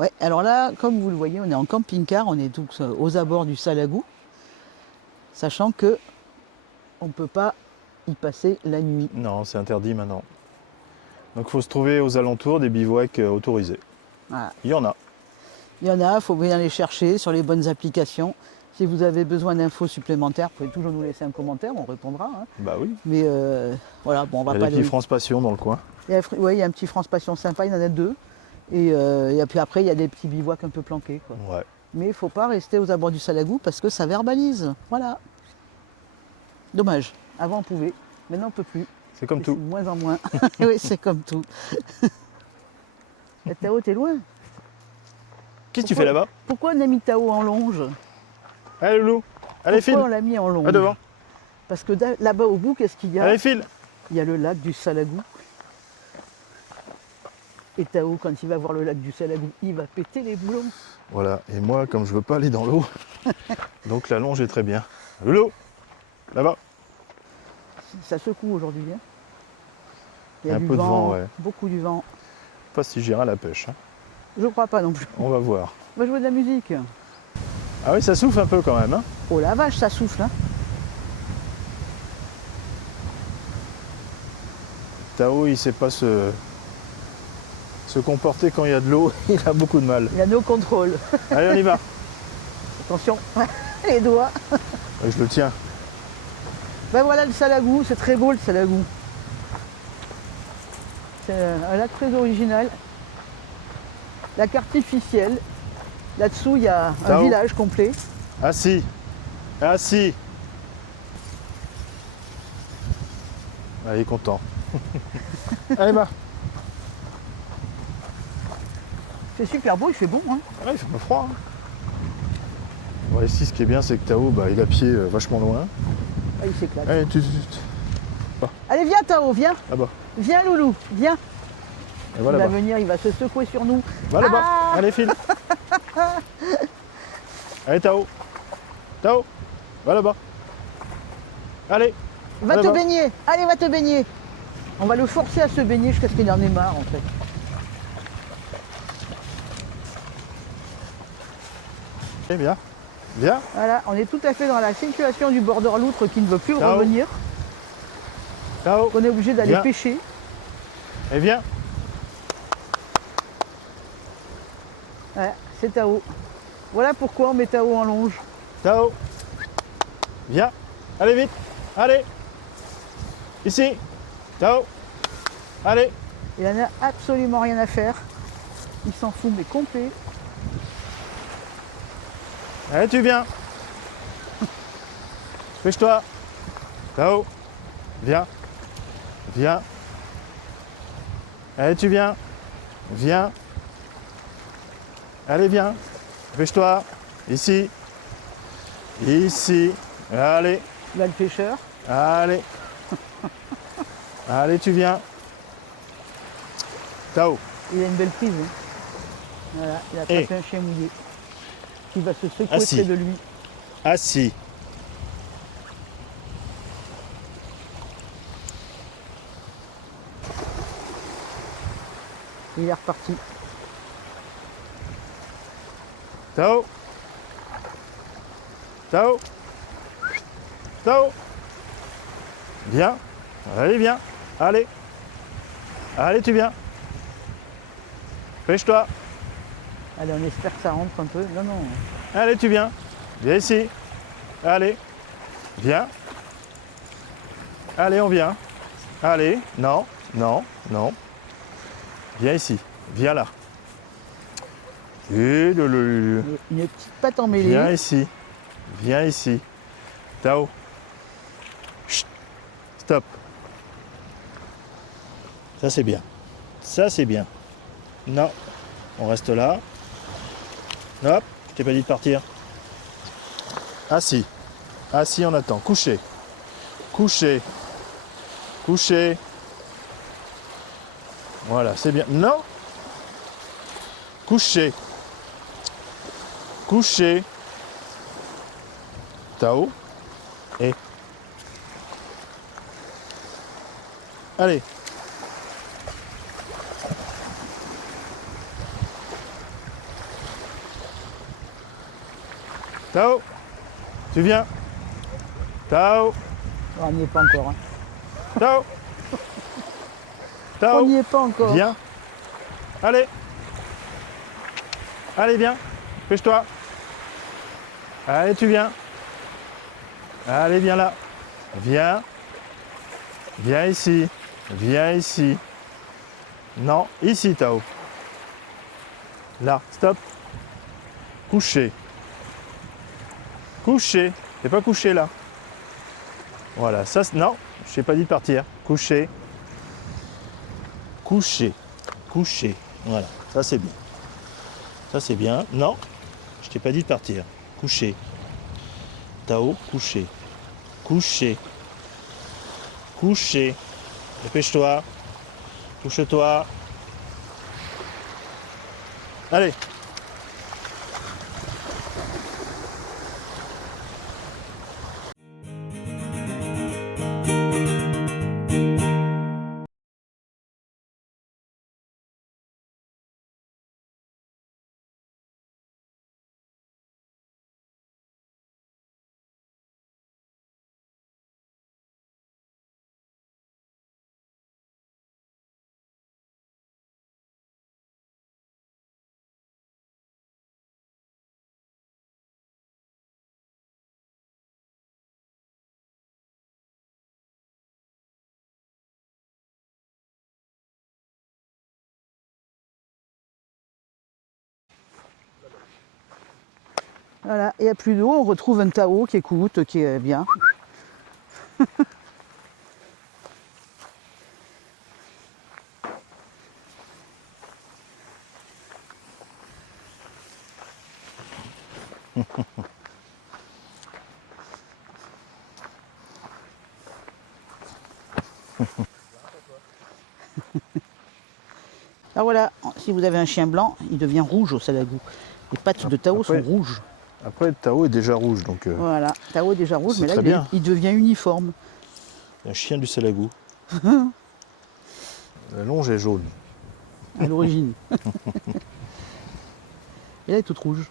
Ouais, alors là, comme vous le voyez, on est en camping-car, on est donc aux abords du Salagou, sachant que on ne peut pas y passer la nuit. Non, c'est interdit maintenant. Donc il faut se trouver aux alentours des bivouacs autorisés. Voilà. Il y en a. Il y en a, il faut bien les chercher sur les bonnes applications. Si vous avez besoin d'infos supplémentaires, vous pouvez toujours nous laisser un commentaire, on répondra. Hein. Bah oui. Mais voilà, bon, on va Il y a pas les petits France Passion dans le coin. Ouais, il y a un petit France Passion sympa, il y en a deux. Et puis après, il y a des petits bivouacs un peu planqués, quoi. Ouais. Mais il ne faut pas rester aux abords du Salagou parce que ça verbalise. Voilà. Dommage. Avant, on pouvait. Maintenant, on ne peut plus. C'est comme Et tout. de moins en moins. Oui, c'est comme tout. Et Tao, t'es loin. Qu'est-ce que tu fais là-bas? Pourquoi on a mis Tao en longe? Allez, Loulou. Allez, file. Pourquoi on l'a mis en longe? À devant. Parce que là-bas, au bout, qu'est-ce qu'il y a? Allez, file. Il y a le lac du Salagou. Et Tao, quand il va voir le lac du Salagou, il va péter les boulons. Voilà. Et moi, comme je veux pas aller dans l'eau, donc la longe est très bien. Loulou. Là-bas. Ça secoue aujourd'hui. Hein. Il y Un a du peu de vent, ouais. beaucoup du vent. Pas si j'irai à la pêche. Hein. Je crois pas non plus. On va voir. On va jouer de la musique. Ah oui, ça souffle un peu quand même. Hein. Oh la vache, ça souffle. Hein. Tao, il sait pas se comporter quand il y a de l'eau. Il a beaucoup de mal. Il y a no contrôle. Allez, on y va. Attention, les doigts. Je le tiens. Ben voilà le Salagou, c'est très beau le Salagou. C'est un lac très original. Lac artificiel. Là-dessous, il y a un Tao. village complet. Assis. Assis. Ah, il est content. Allez, va. C'est super beau, il fait bon. Hein. Ouais, il fait pas froid. Hein. Bon, ici, ce qui est bien, c'est que Tao, bah, il a pied vachement loin. Ah, il s'éclate. Allez, Allez, viens Tao, viens. là-bas. Viens Loulou, viens. Et va Il va là-bas. venir, il va se secouer sur nous. Va là-bas. Ah. Allez, file. Allez, Tao. Tao. Va là-bas. Allez. Va te là-bas. baigner. Allez, va te baigner. On va le forcer à se baigner jusqu'à ce qu'il en ait marre en fait. Eh bien. Viens. Voilà, on est tout à fait dans la situation du border loutre qui ne veut plus Tao. revenir. Tao. On est obligé d'aller Viens. pêcher. Et viens. Ouais, c'est Tao. Voilà pourquoi on met Tao en longe. Tao. Viens. Allez, vite. Allez. Ici. Tao. Allez. Il n'en a absolument rien à faire. Il s'en fout mais complet. Allez, tu viens. Pêche-toi. Tao. Viens. Viens. Allez, tu viens. Viens. Allez, viens. Pêche-toi. Ici. Ici. Allez. Là le pêcheur. Allez. Allez, tu viens. Tao. Il a une belle prise. Hein. Voilà, il a attrapé un chien mouillé. Qui va se secouer Assis. près de lui. Assis. Il est reparti. Tao. Tao. Tao. Viens. Allez, viens. Allez. Allez, tu viens. Pêche-toi. Allez, on espère que ça rentre un peu. Non, non. Allez, tu viens. Viens ici. Allez. Viens. Allez, on vient. Allez. Non. Non. Non. Viens ici. Viens là. Et Une petite patte emmêlée. Viens ici. Viens ici. Tao. Chut. Stop. Ça c'est bien. Ça c'est bien. Non. On reste là. Hop. Je t'ai pas dit de partir. Assis. Assis, on attend. Couché. Couché. Couché. Voilà, c'est bien. Non. Couché. Couché. Tao. Et. Allez. Tao, tu viens. Tao, Oh, on n'y est pas encore. Hein. Tao. Tao, On n'y est pas encore. viens. Allez. Allez, viens. Pêche-toi. Allez, tu viens. Allez, viens là. Viens. Viens ici. Viens ici. Non, ici, Tao. Là, stop. Couché. Couché. T'es pas couché là. Voilà, ça, non, je t'ai pas dit de partir. Couché. Couché. Couché. Voilà, ça c'est bien. Ça c'est bien. Non, je t'ai pas dit de partir. Couché. Tao, couché. Couché. Couché. Dépêche-toi. Couche-toi. Allez. Voilà, il n'y a plus d'eau, on retrouve un Tao qui écoute, qui est bien. Alors voilà, si vous avez un chien blanc, il devient rouge au salagou. Les pattes de Tao Après- sont rouges. Après, le Tao est déjà rouge, donc Voilà, Tao est déjà rouge, c'est mais là très bien. il devient uniforme un chien du salagou. La longe est jaune. à l'origine. Et là, elle est toute rouge.